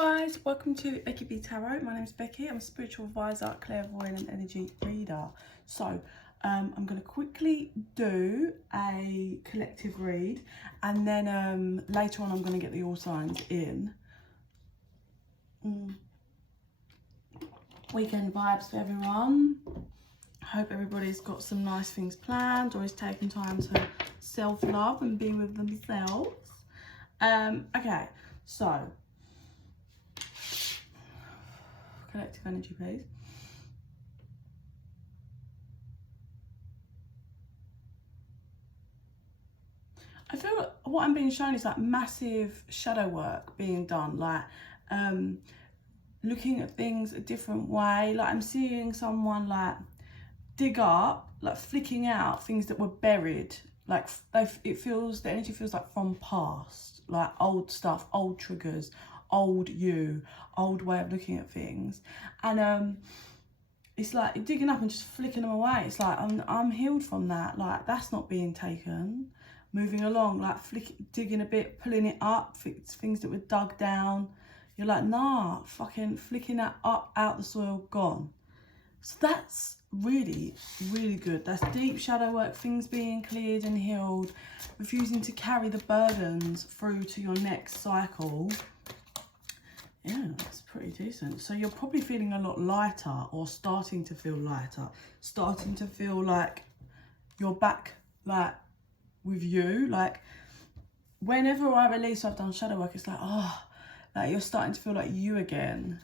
Guys, welcome to bekibtarot. My name is Becky. I'm a spiritual advisor, clairvoyant and energy reader. So I'm going to quickly do a collective read, and then later on I'm going to get the all signs in. Weekend vibes for everyone. Hope everybody's got some nice things planned or is taking time to self-love and be with themselves. Okay, so collective energy, please. I feel what I'm being shown is like massive shadow work being done, like looking at things a different way. Like I'm seeing someone like dig up, like flicking out things that were buried. Like the energy feels like from past, like old stuff, old triggers, old you, old way of looking at things. And it's like digging up and just flicking them away. It's like I'm healed from that. Like that's not being taken. Moving along, like digging a bit, pulling it up, things that were dug down. You're like, nah, fucking flicking that up out the soil, gone. So that's really, really good. That's deep shadow work, things being cleared and healed, refusing to carry the burdens through to your next cycle. Yeah, that's pretty decent. So you're probably feeling a lot lighter, or starting to feel lighter, starting to feel like you're back, like with you. Like whenever I release, I've done shadow work, it's like, oh, like you're starting to feel like you again.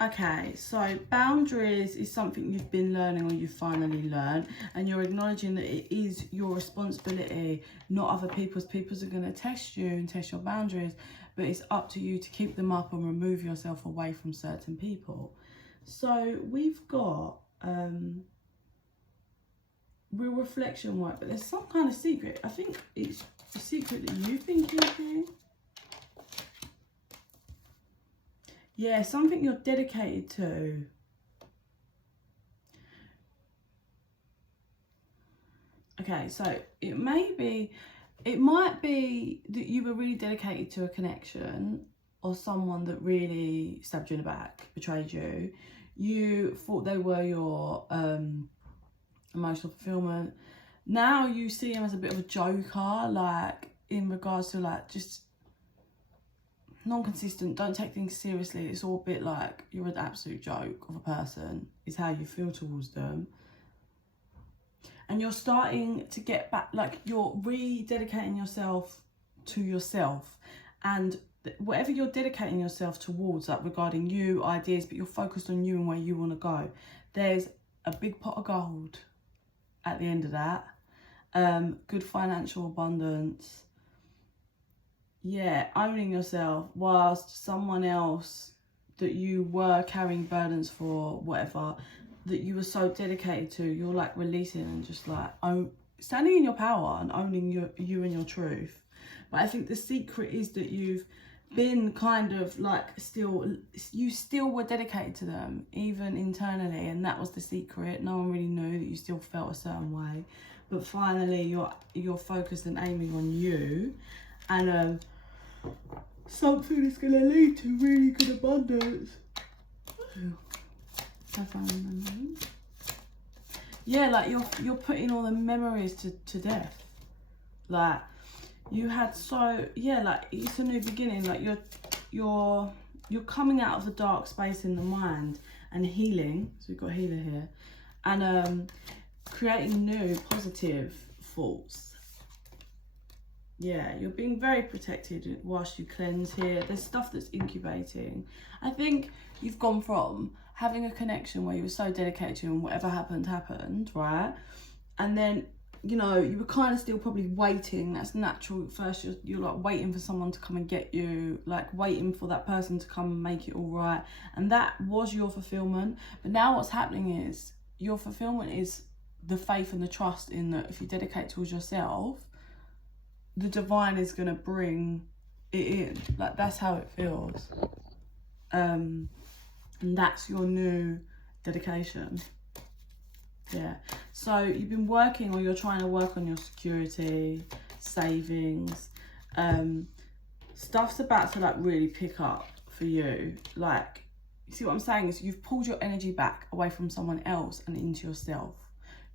Okay, so boundaries is something you've been learning, or you've finally learned, and you're acknowledging that it is your responsibility, not other people's. People's are going to test you and test your boundaries, but it's up to you to keep them up and remove yourself away from certain people. So we've got real reflection work, but there's some kind of secret. I think it's a secret that you've been keeping. Yeah, something you're dedicated to. Okay, so it might be that you were really dedicated to a connection, or someone that really stabbed you in the back, betrayed you. You thought they were your emotional fulfillment. Now you see him as a bit of a joker, like in regards to like just non-consistent, don't take things seriously. It's all a bit like you're an absolute joke of a person, is how you feel towards them. And you're starting to get back, like you're rededicating yourself to yourself, and whatever you're dedicating yourself towards, like regarding you, ideas, but you're focused on you and where you want to go. There's a big pot of gold at the end of that. Good financial abundance. Yeah, owning yourself, whilst someone else that you were carrying burdens for, whatever, that you were so dedicated to, you're like releasing and just like standing in your power and owning you and your truth. But I think the secret is that you've been kind of like you still were dedicated to them, even internally, and that was the secret. No one really knew that you still felt a certain way, but finally you're focused and aiming on you. And something that's going to lead to really good abundance. Yeah, like you're putting all the memories to death. Like you had like it's a new beginning. Like you're coming out of the dark space in the mind and healing. So we've got healer here, and creating new positive thoughts. Yeah, you're being very protected whilst you cleanse here. There's stuff that's incubating. I think you've gone from having a connection where you were so dedicated to, and whatever happened, right? And then, you know, you were kind of still probably waiting. That's natural at first. You're like waiting for someone to come and get you, like waiting for that person to come and make it all right. And that was your fulfillment. But now what's happening is your fulfillment is the faith and the trust in that if you dedicate towards yourself, the divine is going to bring it in. Like, that's how it feels. And that's your new dedication. Yeah. So you've been working, or you're trying to work on your security, savings. Stuff's about to like really pick up for you. Like, you see what I'm saying? Is you've pulled your energy back away from someone else and into yourself.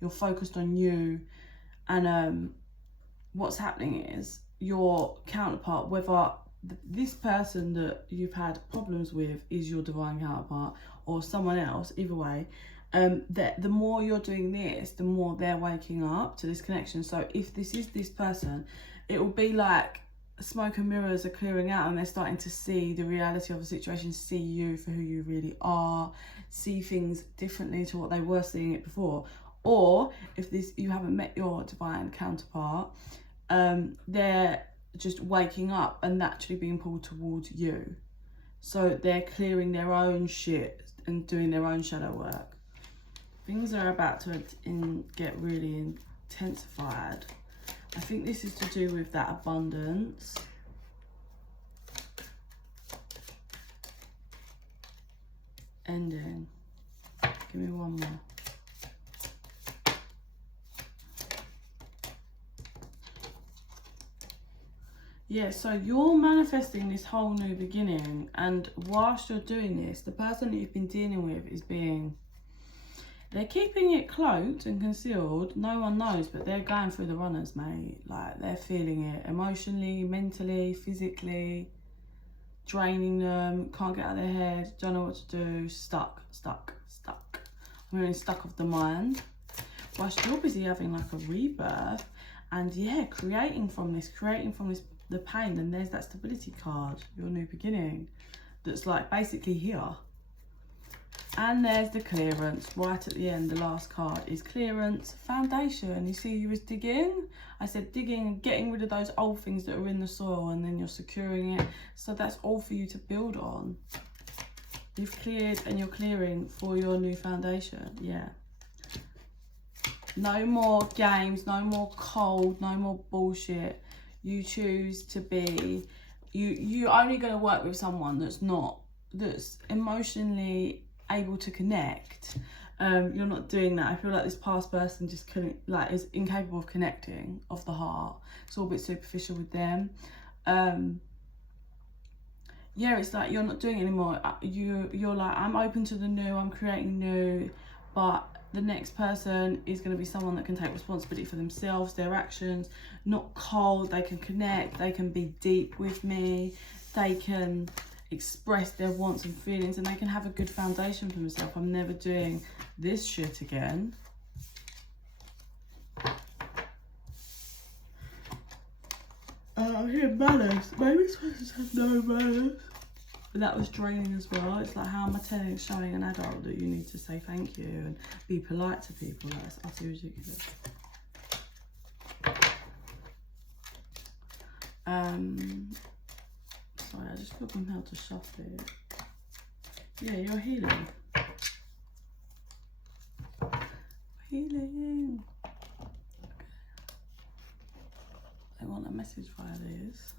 You're focused on you. And what's happening is your counterpart, whether this person that you've had problems with is your divine counterpart or someone else, either way, the more you're doing this, the more they're waking up to this connection. So if this is this person, it will be like smoke and mirrors are clearing out, and they're starting to see the reality of the situation, see you for who you really are, see things differently to what they were seeing it before. Or if you haven't met your divine counterpart, they're just waking up and naturally being pulled towards you. So they're clearing their own shit and doing their own shadow work. Things are about to get really intensified. I think this is to do with that abundance. Ending. Give me one more. Yeah, so you're manifesting this whole new beginning, and whilst you're doing this, the person that you've been dealing with is they're keeping it cloaked and concealed. No one knows, but they're going through the runners, mate. Like, they're feeling it emotionally, mentally, physically, draining them, can't get out of their head, don't know what to do, stuck. I'm really stuck of the mind. Whilst you're busy having like a rebirth and, yeah, creating from this, the pain. And there's that stability card, your new beginning, that's like basically here. And there's the clearance right at the end. The last card is clearance, foundation. You see, you was digging. I said digging and getting rid of those old things that are in the soil, and then you're securing it. So that's all for you to build on. You've cleared and you're clearing for your new foundation. Yeah. No more games, no more cold, no more bullshit. You choose to be, you're only going to work with someone that's emotionally able to connect. You're not doing that. I feel like this past person just couldn't, like, is incapable of connecting of the heart. It's all a bit superficial with them. Yeah, it's like you're not doing it anymore. You're like, I'm open to the new, I'm creating new, but the next person is going to be someone that can take responsibility for themselves, their actions, not cold. They can connect, they can be deep with me, they can express their wants and feelings, and they can have a good foundation for themselves. I'm never doing this shit again. I'm hearing manners. Maybe this person has no manners. But that was draining as well. It's like, how am I showing an adult that you need to say thank you and be polite to people? That's utterly ridiculous. Sorry, I just feel compelled to shuffle it. Yeah, you're healing. Healing. I want a message via this.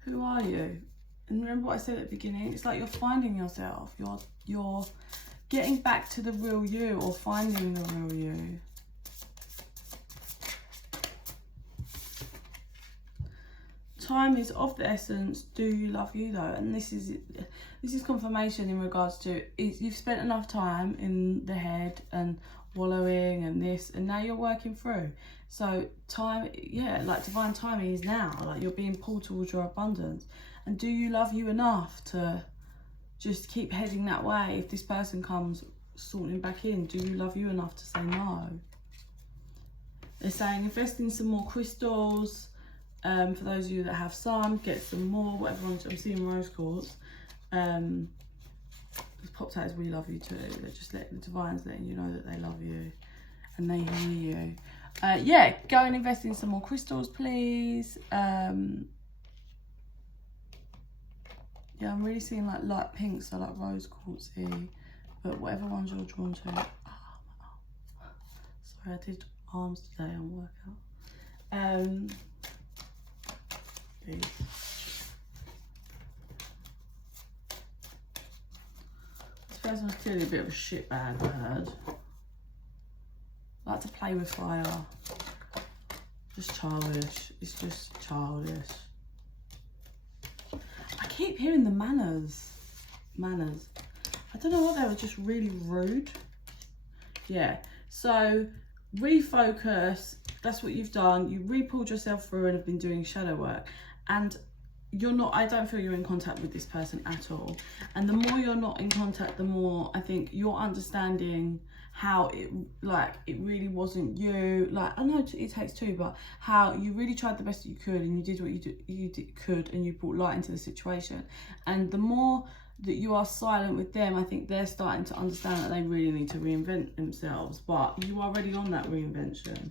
Who are you? And remember what I said at the beginning? It's like you're finding yourself. You're getting back to the real you, or finding the real you. Time is of the essence. Do you love you though? And this is confirmation in regards to you've spent enough time in the head and wallowing and this, and now you're working through. So time, yeah, like divine timing is now. Like, you're being pulled towards your abundance. And do you love you enough to just keep heading that way? If this person comes sorting back in, do you love you enough to say no? They're saying invest in some more crystals. For those of you that have some, get some more, whatever. I'm seeing rose quartz. It's popped out as we love you too. They're just the divine's letting you know that they love you and they hear you. Yeah, go and invest in some more crystals, please. Yeah, I'm really seeing like light pink, so like rose quartzy, but whatever ones you're drawn to. Sorry, I did arms today on workout. These. This person's clearly a bit of a shitbag, I heard. Like to play with fire. Just childish. It's just childish. I keep hearing the manners. Manners. I don't know what, they were just really rude. Yeah. So refocus. That's what you've done. You re-pulled yourself through and have been doing shadow work. And you're not, I don't feel you're in contact with this person at all. And the more you're not in contact, the more I think you're understanding how it, like, it really wasn't you. Like, I know it takes two, but how you really tried the best that you could, and you did what you could, and you brought light into the situation. And the more that you are silent with them, I think they're starting to understand that they really need to reinvent themselves. But you are already on that reinvention.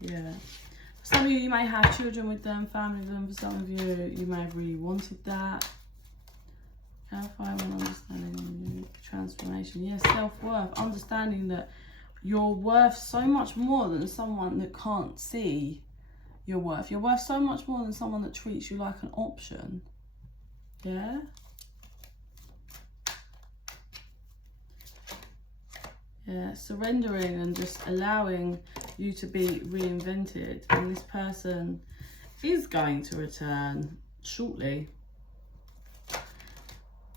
Yeah. For some of you, you may have children with them, family with them. For some of you, you may have really wanted that. Clarify when understanding transformation. Yes, self-worth. Understanding that you're worth so much more than someone that can't see your worth. You're worth so much more than someone that treats you like an option. Yeah? Yeah, surrendering and just allowing you to be reinvented. And this person is going to return shortly.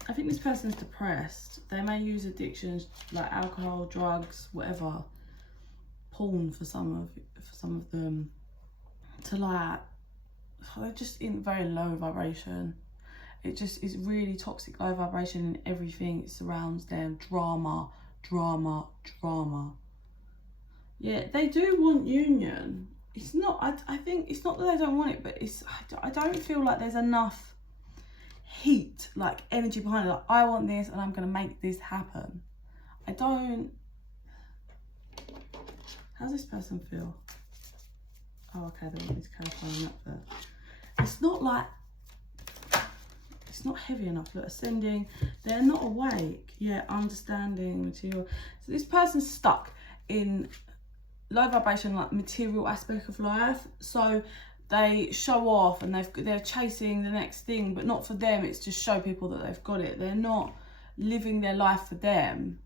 I think this person's depressed. They may use addictions like alcohol, drugs, whatever, porn for some of them, to like, they're just in very low vibration. It just is really toxic low vibration in everything that surrounds them. Drama, drama, drama. Yeah, they do want union. It's not, I think it's not that they don't want it, but it's, I don't feel like there's enough heat, like energy behind it. Like, I want this and I'm going to make this happen. I don't. How's this person feel? Oh, okay, they want me to clarify up there. It's not like, it's not heavy enough. Look, ascending, they're not awake. Yeah, understanding, material. So this person's stuck in low vibration, like material aspect of life. So they show off and they're chasing the next thing, but not for them. It's to show people that they've got it. They're not living their life for them.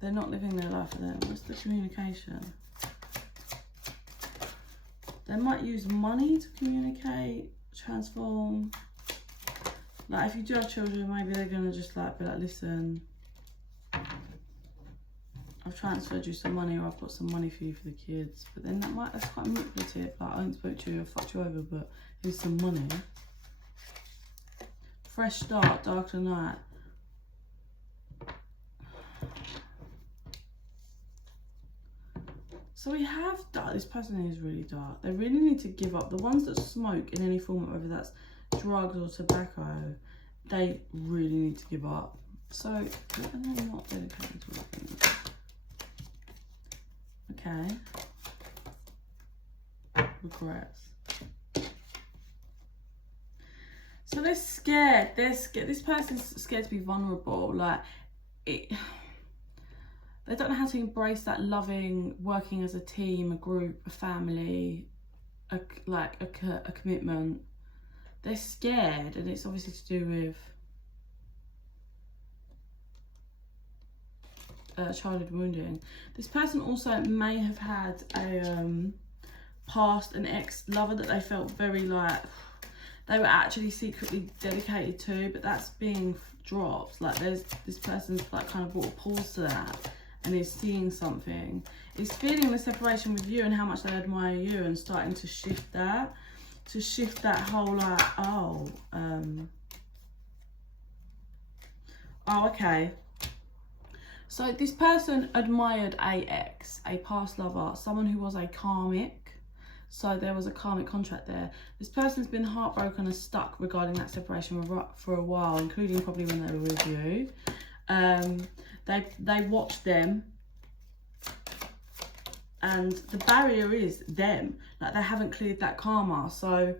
They're not living their life for them. What's the communication? They might use money to communicate, transform. Like if you do have children, maybe they're gonna just like be like, listen, I've transferred you some money, or I've got some money for you for the kids. But then that's quite manipulative. Like, I haven't spoke to you, I fucked you over, but here's some money. Fresh start, darker night. So we have dark. This person is really dark. They really need to give up. The ones that smoke in any form, whether that's drugs or tobacco, they really need to give up. So, are they not dedicated to it? Okay. Regrets. So they're scared. They're scared. This person's scared to be vulnerable. Like, it. They don't know how to embrace that loving, working as a team, a group, a family, a commitment. They're scared, and it's obviously to do with childhood wounding. This person also may have had a past, an ex-lover that they felt very like they were actually secretly dedicated to, but that's being dropped. Like, there's this person's like kind of brought a pause to that and is seeing something. Is feeling the separation with you and how much they admire you, and starting to shift that, whole like, oh, okay. So this person admired a ex, a past lover, someone who was a karmic. So there was a karmic contract there. This person's been heartbroken and stuck regarding that separation for a while, including probably when they were with you. They watched them, and the barrier is them. Like, they haven't cleared that karma. So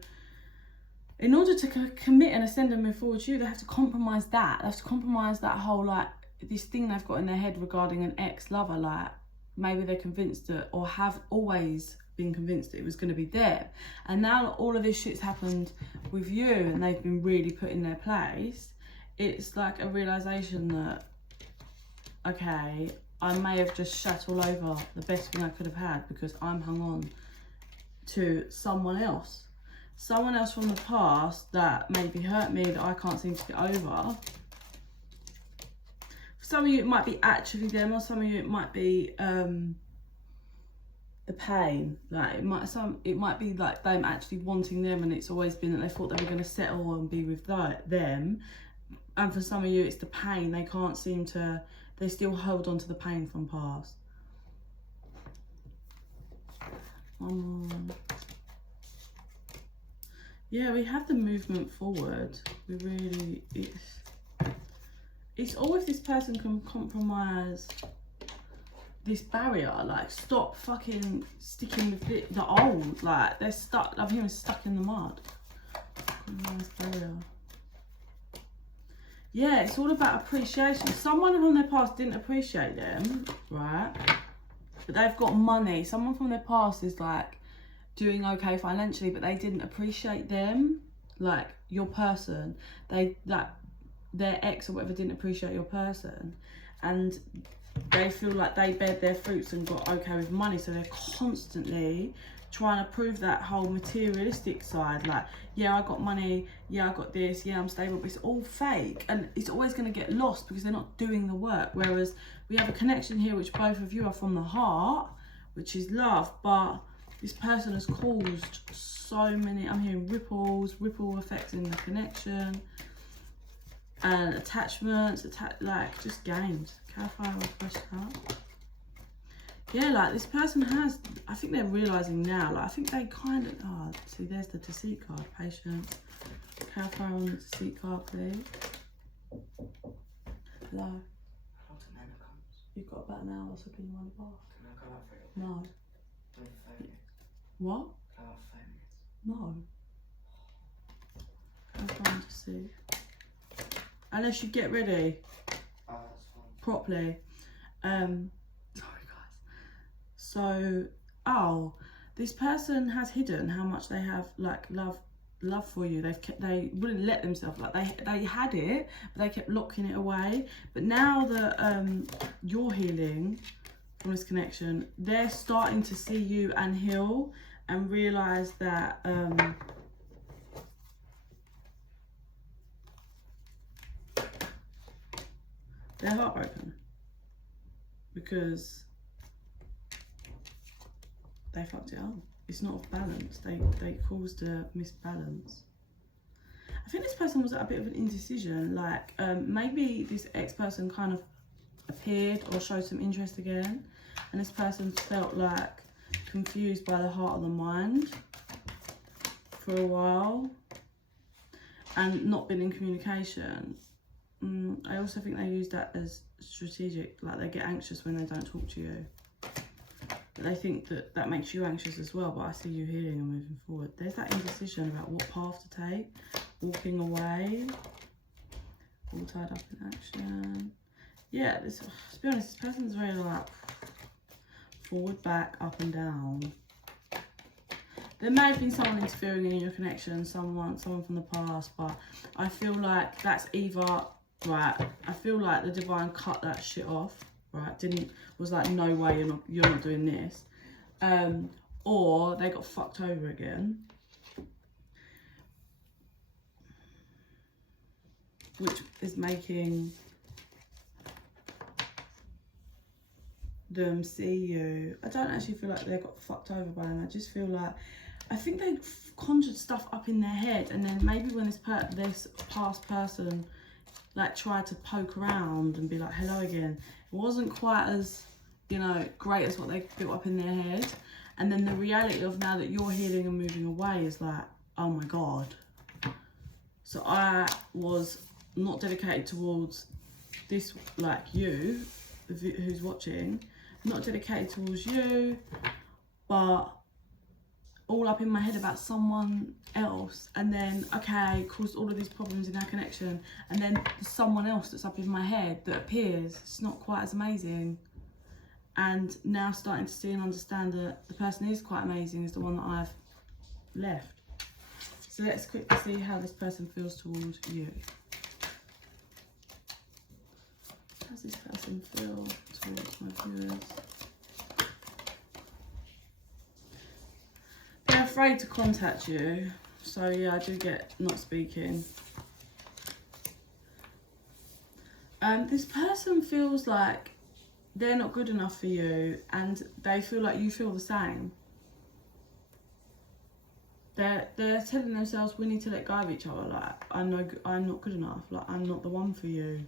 in order to commit and ascend and move forward to you, they have to compromise that. They have to compromise that whole, like, this thing they've got in their head regarding an ex-lover. Like, maybe they're convinced that, or have always been convinced that it was going to be them. And now all of this shit's happened with you and they've been really put in their place. It's like a realisation that, okay, I may have just shat all over the best thing I could have had because I'm hung on to someone else. Someone else from the past that maybe hurt me, that I can't seem to get over. For some of you, it might be actually them, or some of you, it might be the pain. Like, it might be like them actually wanting them, and it's always been that they thought they were going to settle and be with them. And for some of you, it's the pain. They can't seem to, they still hold on to the pain from past. Yeah, we have the movement forward. We really, it's all if this person can compromise this barrier, like stop fucking sticking with the old, like they're stuck, I'm hearing stuck in the mud. Compromise barrier. Yeah, it's all about appreciation. Someone from their past didn't appreciate them, right? But they've got money. Someone from their past is like doing okay financially, but they didn't appreciate them, like your person. Their ex or whatever didn't appreciate your person, and they feel like they bared their fruits and got okay with money, so they're constantly trying to prove that whole materialistic side, like, yeah, I got money, yeah, I got this, yeah, I'm stable, but it's all fake, and it's always going to get lost because they're not doing the work. Whereas we have a connection here which both of you are from the heart, which is love, but this person has caused so many, I'm hearing ripple effects in the connection, and attachments, like just games. Clarify or fresh card. Yeah, like this person has, I think they're realising now, like I think they kind of, oh, see there's the deceit card, patience. Clarify on the deceit card, please. Hello. You've got about an hour, so can you run the bath? Can I go out for it? No. What? What? No. Clarify on deceit. Unless you get ready. Oh, that's fine. Properly. Sorry guys. So, oh, this person has hidden how much they have like love for you. They wouldn't let themselves, like they had it, but they kept locking it away. But now that you're healing from this connection, they're starting to see you and heal and realise that they're heartbroken because they fucked it up. It's not off balance. They caused a misbalance. I think this person was at a bit of an indecision. Like maybe this ex-person kind of appeared or showed some interest again, and this person felt like confused by the heart or the mind for a while and not been in communication. I also think they use that as strategic, like they get anxious when they don't talk to you. But they think that that makes you anxious as well, but I see you healing and moving forward. There's that indecision about what path to take, walking away, all tied up in action. Yeah, this, to be honest, this person's very like forward, back, up and down. There may have been someone interfering in your connection, someone from the past, but I feel like that's either, right, I feel like the divine cut that shit off, right, was like, no way, you're not doing this, or they got fucked over again, which is making them see you. I don't actually feel like they got fucked over by them. I just feel like, I think they conjured stuff up in their head, and then maybe when this past person like tried to poke around and be like hello again, it wasn't quite as, you know, great as what they built up in their head. And then the reality of now that you're healing and moving away is like, oh my god, so I was not dedicated towards this, like you who's watching, not dedicated towards you, but all up in my head about someone else, and then, okay, caused all of these problems in our connection, and then there's someone else that's up in my head that appears, it's not quite as amazing. And now starting to see and understand that the person is quite amazing is the one that I've left. So let's quickly see how this person feels towards you. How does this person feel towards my viewers? They're afraid to contact you. So yeah, I do get not speaking. This person feels like they're not good enough for you, and they feel like you feel the same. They're telling themselves, we need to let go of each other. Like, I know I'm not good enough. Like, I'm not the one for you.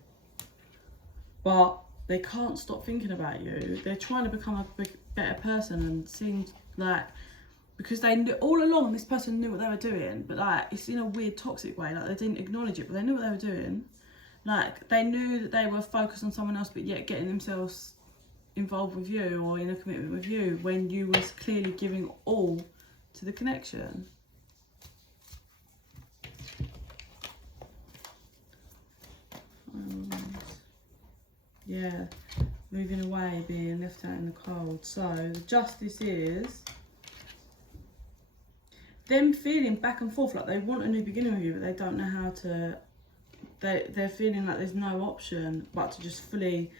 But they can't stop thinking about you. They're trying to become a better person, and seems like, because they knew all along, this person knew what they were doing, but like, it's in a weird toxic way. Like, they didn't acknowledge it, but they knew what they were doing. Like, they knew that they were focused on someone else, but yet getting themselves involved with you or in a commitment with you when you was clearly giving all to the connection. Yeah, moving away, being left out in the cold. So the justice is them feeling back and forth, like they want a new beginning with you, but they don't know how to. They're feeling like there's no option but to just fully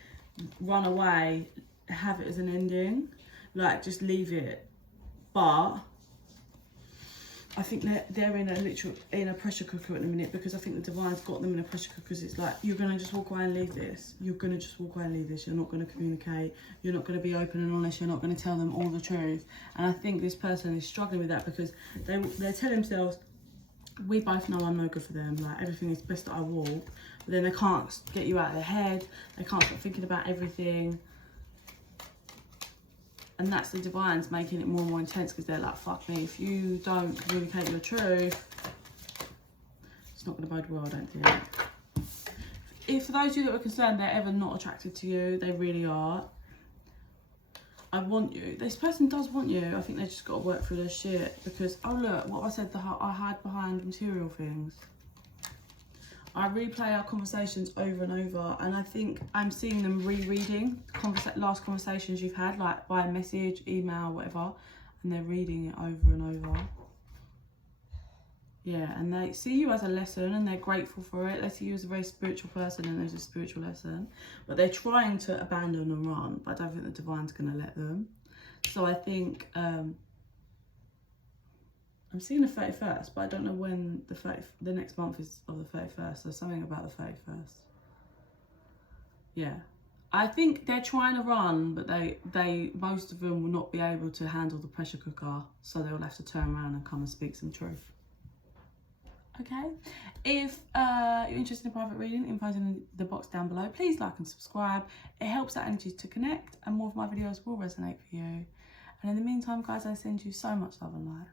run away, have it as an ending, like just leave it. But I think they're in a pressure cooker at the minute, because I think the divine's got them in a pressure cooker, because it's like, you're going to just walk away and leave this. You're going to just walk away and leave this. You're not going to communicate. You're not going to be open and honest. You're not going to tell them all the truth. And I think this person is struggling with that, because they tell themselves, we both know I'm no good for them. Like, everything is best that I walk. But then they can't get you out of their head. They can't stop thinking about everything. And that's the divines making it more and more intense, because they're like, fuck me, if you don't communicate your truth, it's not going to bode well, I don't think. If for those of you that were concerned they're ever not attracted to you, they really are. I want you. This person does want you. I think they just got to work through their shit, because, oh look, what I said, I hide behind material things. I replay our conversations over and over, and I think I'm seeing them rereading last conversations you've had, like by message, email, whatever, and they're reading it over and over. Yeah, and they see you as a lesson, and they're grateful for it. They see you as a very spiritual person, and there's a spiritual lesson. But they're trying to abandon and run, but I don't think the divine's going to let them. So I think I'm seeing the 31st, but I don't know when the next month is of the 31st, so something about the 31st. Yeah. I think they're trying to run, but they most of them will not be able to handle the pressure cooker, so they'll have to turn around and come and speak some truth. Okay? If you're interested in private reading, info's in the box down below. Please like and subscribe. It helps our energies to connect, and more of my videos will resonate for you. And in the meantime, guys, I send you so much love and light.